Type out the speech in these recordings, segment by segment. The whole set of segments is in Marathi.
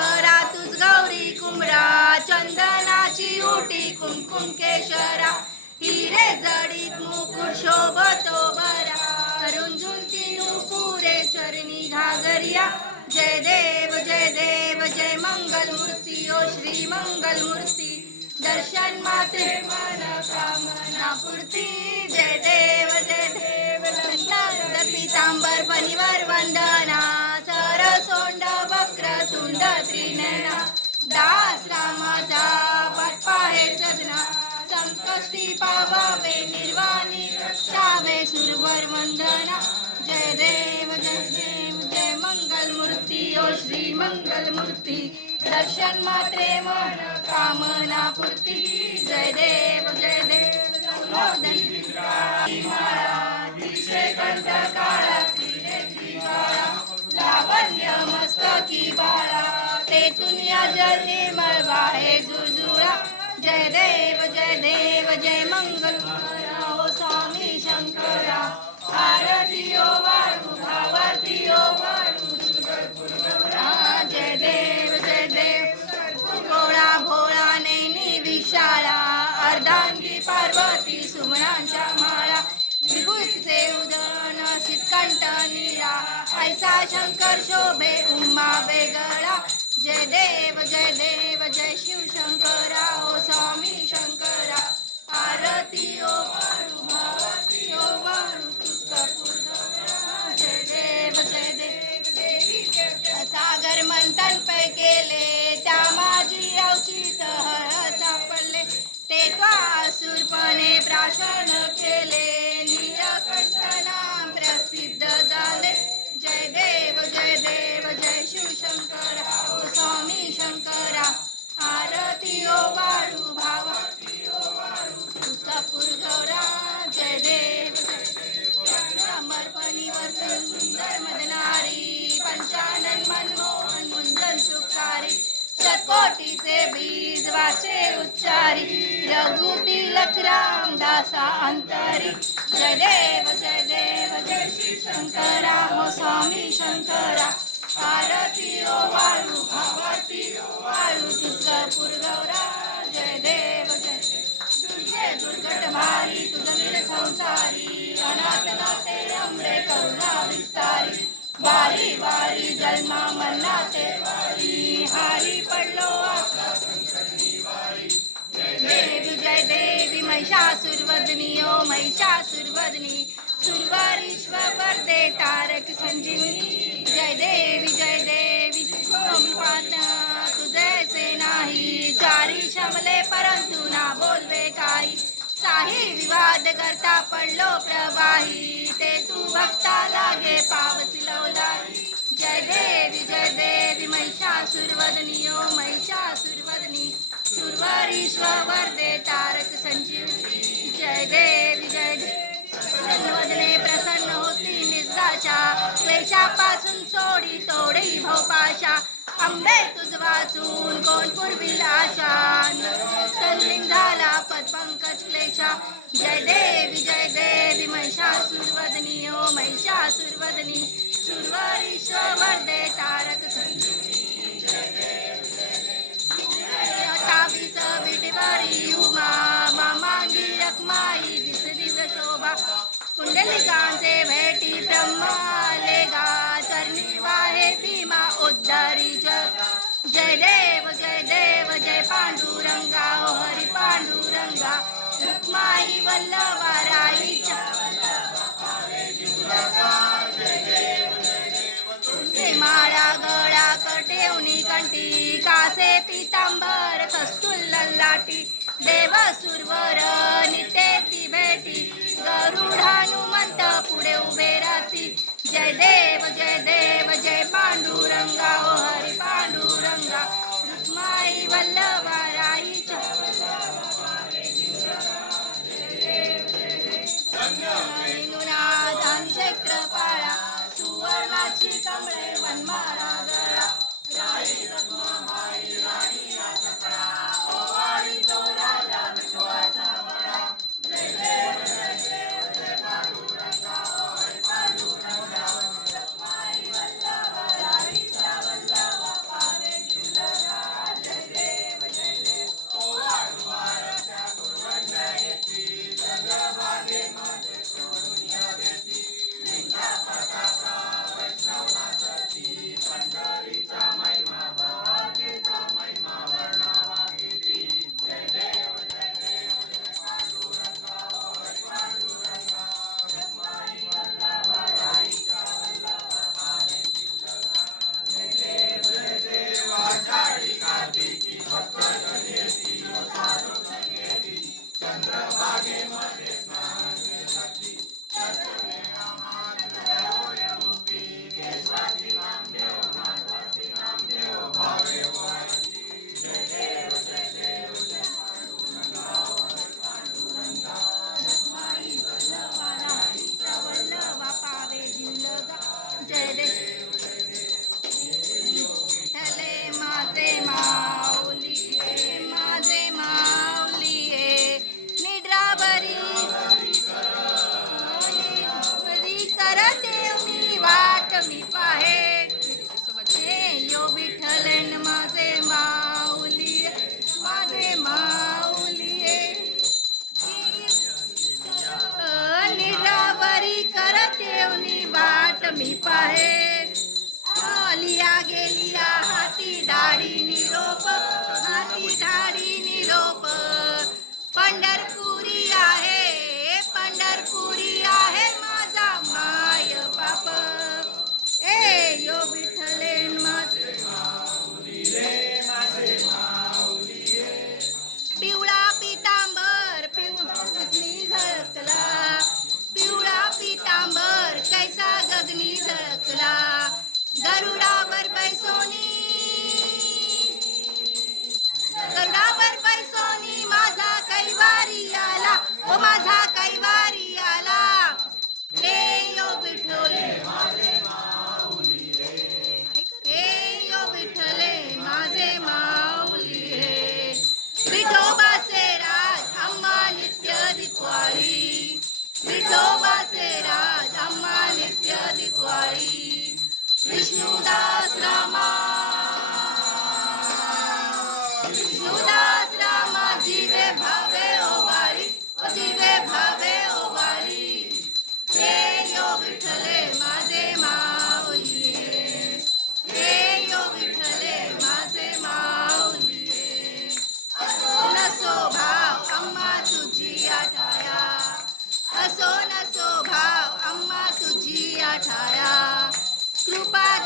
परमेश्वरा तुझ गौरी कुमरा चंदनाची उटी कुमकुम केशरा हिरे जडीत मुकुट शोभतो बरा रुंजुलती नुपुरे चरणी घागरिया जय देव जय मंगल मूर्ती ओ श्री मंगल मूर्ती दर्शन मात्रे मन कामना पूर्ती जय देव पीतांबर पनिवर वंदना सर सोंड वक्र तुंड त्रिनयना दास रामाचा पाठपा हे सजना संकष्टी पावावे निर्वाणी रक्षावे सुरवर वंदना जय देव जय मंगल मूर्ती ओ श्री मंगल मूर्ती दर्शन मात्रे मन कामना पूर्ती जय देव कंठ काळा लावण्य मस्तकी बाळा तेथून या जले मळवा हे जुजुळा जय देव जय मंगल हो स्वामी शंकरा आरती ओ वाळू भावाती ओ वाळू जय देव गोळा भोळा नैनी विशाळा अर्धांगी पार्वती सुमनांच्या माळा विभूतीचे उदन शीतकंठ नीरा ऐसा शंकर शोभे उमा बेगळा जय देव जय शिव शंकरा ओ स्वामी शंकरा आरती ओ वाळू भावाती ओ वाळू जय देव सागर मंथन पै केले त्या माझी अवचित हळ सापडले ते सुरपणे प्राशन केले नीलकंठ नाम प्रसिद्ध झाले जय देव जय शिव शंकरा ओ स्वामी शंकरा आरती ओ वाळू भावाती ओ वाळू तुळजापूर गौरा जय देव समर्पणीवर सुंदर मदनारी पंचानन मनमोहन मुंजन सुखारी शतकोटीचे बीज वाचे उच्चारी रघुतिलक रामदासा अंतरी जय देव जय श्री शंकरा हो स्वामी शंकरा आरती ओ वाळू भावाती ओ वाळू तुळजापूर गौरा जय देव तुझे दुर्गट भारी तुझ वीर संसारी अनाथ नाते अमरे करुणा विस्तारी वारी वारी जन्मा मरणाचे वारी हारी पडलो जय देवी महिषासुरवदनी ओ महिषासुरवदनी सुरवरीश्वर वरदे तारक संजीवनी जय देवी तुझे से नाही चारी शमले परंतु ना बोलवे काही साही विवाद करता पडलो प्रवाही ते तू भक्ता लागे पावसी लवलाई जय देवी महिषासुरवदनी ओ महिषासुरवदनी सुरवरीश्वर वरदे तारक संजीवनी जय देवी वदने प्रसन्न होती निस्दाशा क्लेशापासून सोडी तोडी भवपाशा अंबे तुझ वाचून कोण पुरविल आशा तल्लीन झाला पदपंकज क्लेशा जय देवी महिषासुरवदनी ओ महिषासुरवदनी सुरवरीश्वर वरदे तारक संजीवनी तावीस विटवारी उमा मामांगी रखमाई दिस दिस शोभा कुंडलिकांचे भेटी ब्रह्माले गा चरणी वाहे भीमा उद्धारी जय देव जय पांडुरंगा ओ हरी पांडुरंगा रुक्माई वल्लभाराईच्या माळा गळा कटेवणी कंठी कासे पितांबर कस्तुल लाटी देव सुरवर नित्य ती भेटी गरुड हनुमंत पुढे उभे राहती जय देव जय पांडुरंगा ओ हरी पांडुरंगा रुक्माई वल्लभाराईच्या क्षेत्रपाळा सुवर्णाची कमळे वनमाळा गळा राणी रखुमाबाई राणी राजकडा ओवाळी तो राजा विठवाचा बळा जय देव जय पांडुरंगा ओ हरी पांडुरंगा रुक्माई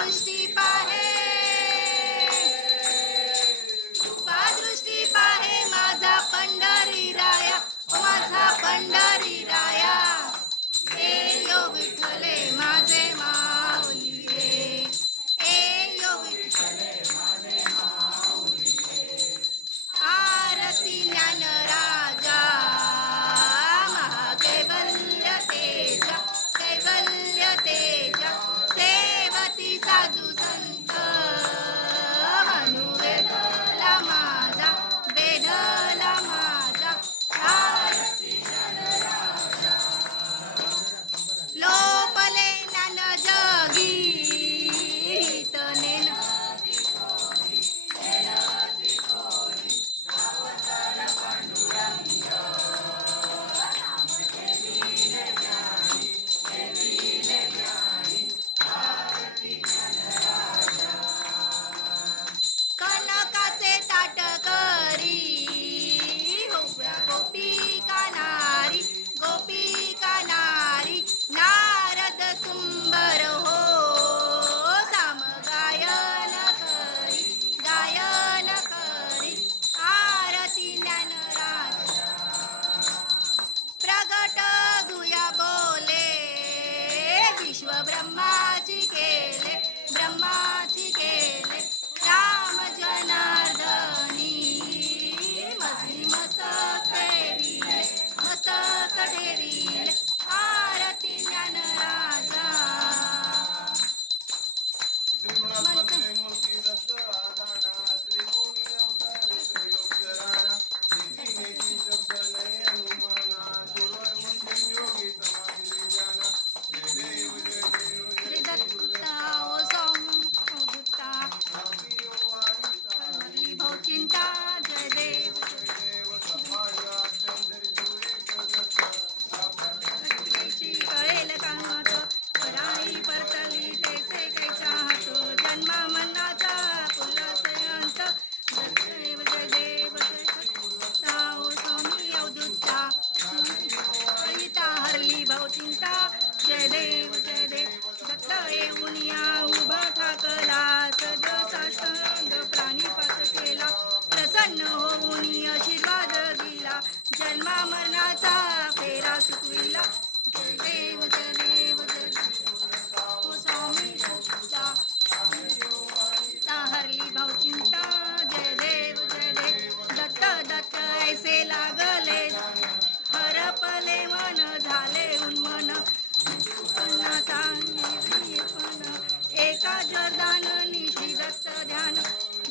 दृष्टी पाहे, दृष्टी पाहे माझा पंढरी राया, माझा पंढरी राया. ए यो विठ्ठले माझे माऊली रे, ए यो विठ्ठले माझे माऊली रे. आरती ज्ञान राजा महाकैवल्य तेजा, कैवल्य तेजा. सेवती साधू संत म्हणू वेधला माझा, वेधला माझा. आरती ज्ञान राजा लोपले ज्ञान जगी तनेन कनकाचे ताट करी होव्या गोपिका नारी, गोपिका नारी. नारद कुंभर हो साम गायन करी, गायन करी. आरती ज्ञान राजा प्रगट दुया बोले, विश्व ब्रह्माची केले, ब्रह्माची केले. राम जनार्दनी मजली मस्तक ठेविले, मस्तक ठेविले. आरती ज्ञान राजा मूर्ती दत्त आदाना त्रिकोणी अवतार त्रैलोक्य राणा. नीती शब्द नये हनुमाना, सुरवर वंदन योगी समाधी जाना. जय देव जय देव श्री जय दत्ता ओ सौदत्ता हरली भावचिंता. जय देव देव समाज अभ्यंतरी सुरेख जय कळेल कामात पराई परतली तैसे काही चाहत. जन्मा मनाचा फुलसे अंत. देव जय देव जय दत्ता ओ स्वामी अवधूतचा. कविता हरली भावचिंता. जय देव जय देव दत्त येऊन या उभा ठाकला. सज साष्टांग प्राणीपात केला. प्रसन्न होऊन आशीर्वाद दिला. जन्मा मरणाचा फेरा चुकविला. जय देव जय देव जय ओ स्वामी दत्ता. हरली भावचिंता. जय देव जय देव दत्त दत्त ऐसे लागले. हरपले मन झाले उन्मन. अन्नाचा निर्भीपण एका जरदान निशी दत्त ध्यान.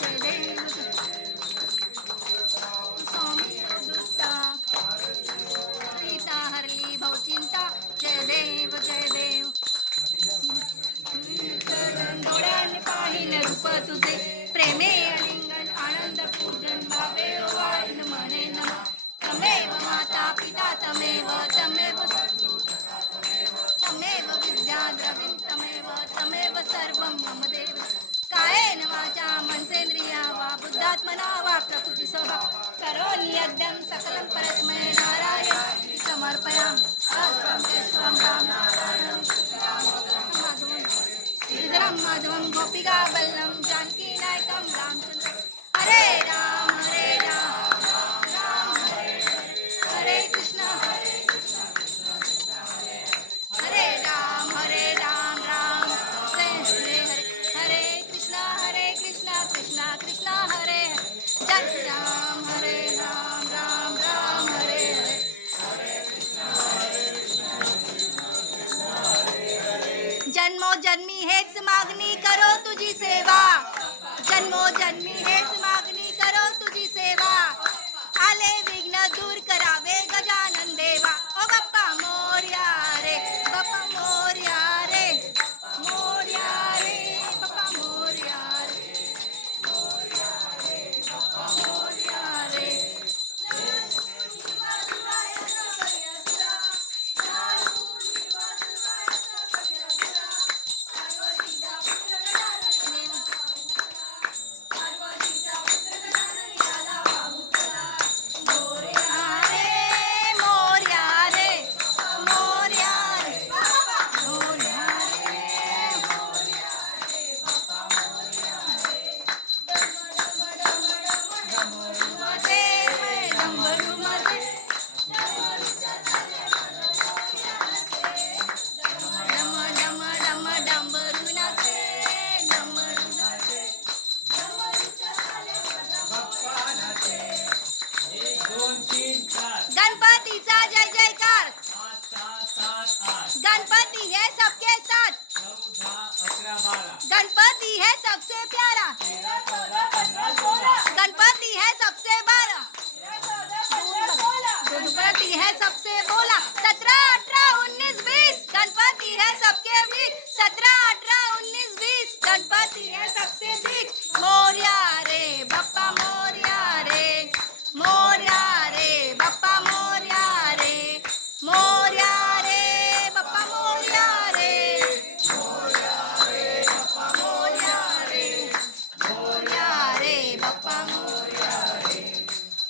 जय देव स्वामी अवधूता. सीता हरली भावचिंता. जय देव जय देव डोळ्याने पाहिन रूप तुझे. प्रेमे अलिंगन आनंद पूजन भावे वाईन म्हणे नम. तमेव माता पिता तमेव, तमेव तमेव विद्या द्रविण तमेव, तमेव सर्वं मम देव. कायेन वाचा मनसेंद्रिया वा बुद्धात्मना वा प्रकृती स्वभाव करोमि यज्ञं सकलं परस्मै नारायणाय समर्पयामि. अस्त्रं विश्वं राम नारायणं श्रीधरं माधवं गोपिका बल्लं जानकी नायकं रामचंद्र. हरे राम राम हरे हरे, हरे कृष्ण हरे राम राम हरे हरे. हरे कृष्ण कृष्ण कृष्ण हरे हरे. जय राम हरे राम राम हरे हरे. जन्मोजन्मी हेच मागणी करो तुझी सेवा. जन्मोजन्मी हेच मागणी करो तुझी सेवा. आले विघ्न दूर करावे गजानन देवा. ओ बाप्पा मोरया रे, बाप्पा मोरया रे, मोरया रे, बाप्पा मोरया रे, मोरया रे, बाप्पा मोरया रे. गणपति है सबसे प्यारा, गणपति है सबसे बड़ा, गणपति है सबसे बोला। 17, 18, 19, 20 गणपति है सबके बीच, 17, 18, 19, 20 गणपति है सबसे बीच। मोरया रे बाप्पा मोरया रे, मोरया रे बाप्पा मोरया रे, मोरया रे बाप्पा मोरया रे, मोरया रे बाप्पा मोरया रे, मोरया रे बाप्पा मोरया रे,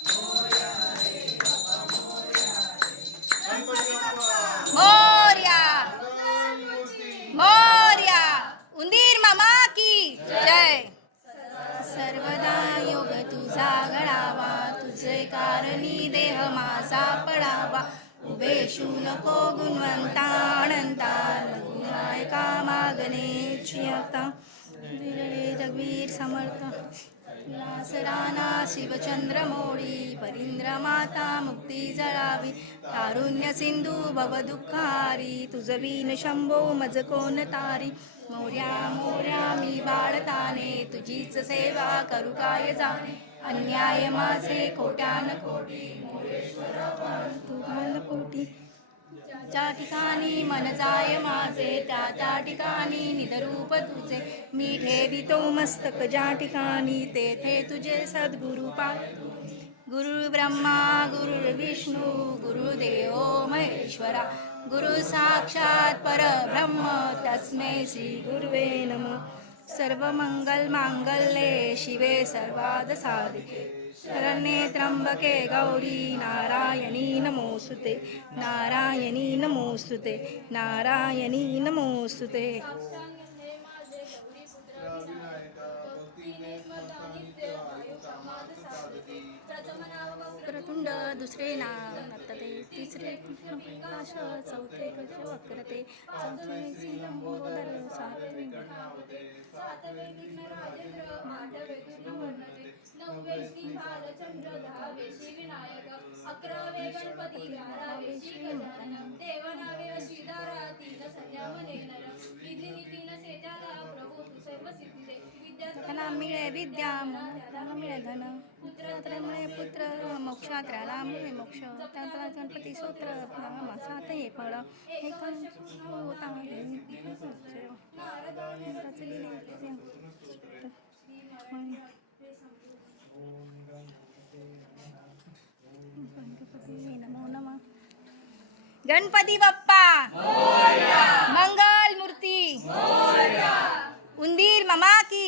मोरया रे बाप्पा मोरया रे। गणपती बाप्पा मोरया मंगलमूर्ती मोरया, उंदीर मामा की जय। सर्वदा योग तुझा घडावा, तुझे कारणी देह माझा पडावा, उभे नको गुणवंता अनंता, नायका मागणे आता। रघुवीर समर्थ लासराना शिवचंद्र मोडी, परींद्र माता मुक्ती जळावी, तारुण्य सिंधू भव दुःखारी, तुझ बीन शंभो मज कोण तारी। मोर्या मोर्या मी बाळताने, तुझीच सेवा करू काय जाणे, अन्याय माझे कोट्यान कोटी, तू घाल पोटी। ज्या ठिकाणी मन जाय माझे, त्या त्या ठिकाणी निधरूप तुझे, मी ठेवितो मस्तक ज्या ठिकाणी, तेथे तुझे सद्गुरु पाय। गुरु ब्रह्मा गुरुर्विष्णू गुरुदेव महेश्वरा, गुरु साक्षात परब्रह्म तस्मै श्री गुरुवे नमः। सर्वमंगल मांगल्ये शिवे सर्वाद साधिके, शरण्ये त्र्यंबके गौरी नारायणी नमोस्तुते, नारायणी नमोस्तुते, नारायणी नमोस्तुते। विनायका भक्तीने स्मरतानित्य आयुष्य मात साधती। वक्रतुंड दुसरे नाव नतते, तिसरे कृष्ण प्रकाश, चौथे गज वक्रते, चौथे लंबोदर, सातवे सातवे कृष्ण राजेंद्र, आठवे कृष्ण वर्णते, नववे श्री भालचंद्र, दहावे श्री विनायक, 11वे गणपती, 12वे श्री गजानन, देवनावे अशीदारा, 3 संज्ञामने नर, विधी नीतीन सेजाला, प्रभू तू सर्व सिद्धी दे, धना मिळे विद्या, धन मिळे धन, पुत्र मिळे पुत्र, मोक्षात्र्याला मिळे मोक्ष, त्याला गणपती स्तोत्र मासात हे फळ, होता गणपती बाप्पा मंगल मूर्ती, उंदीर मामा की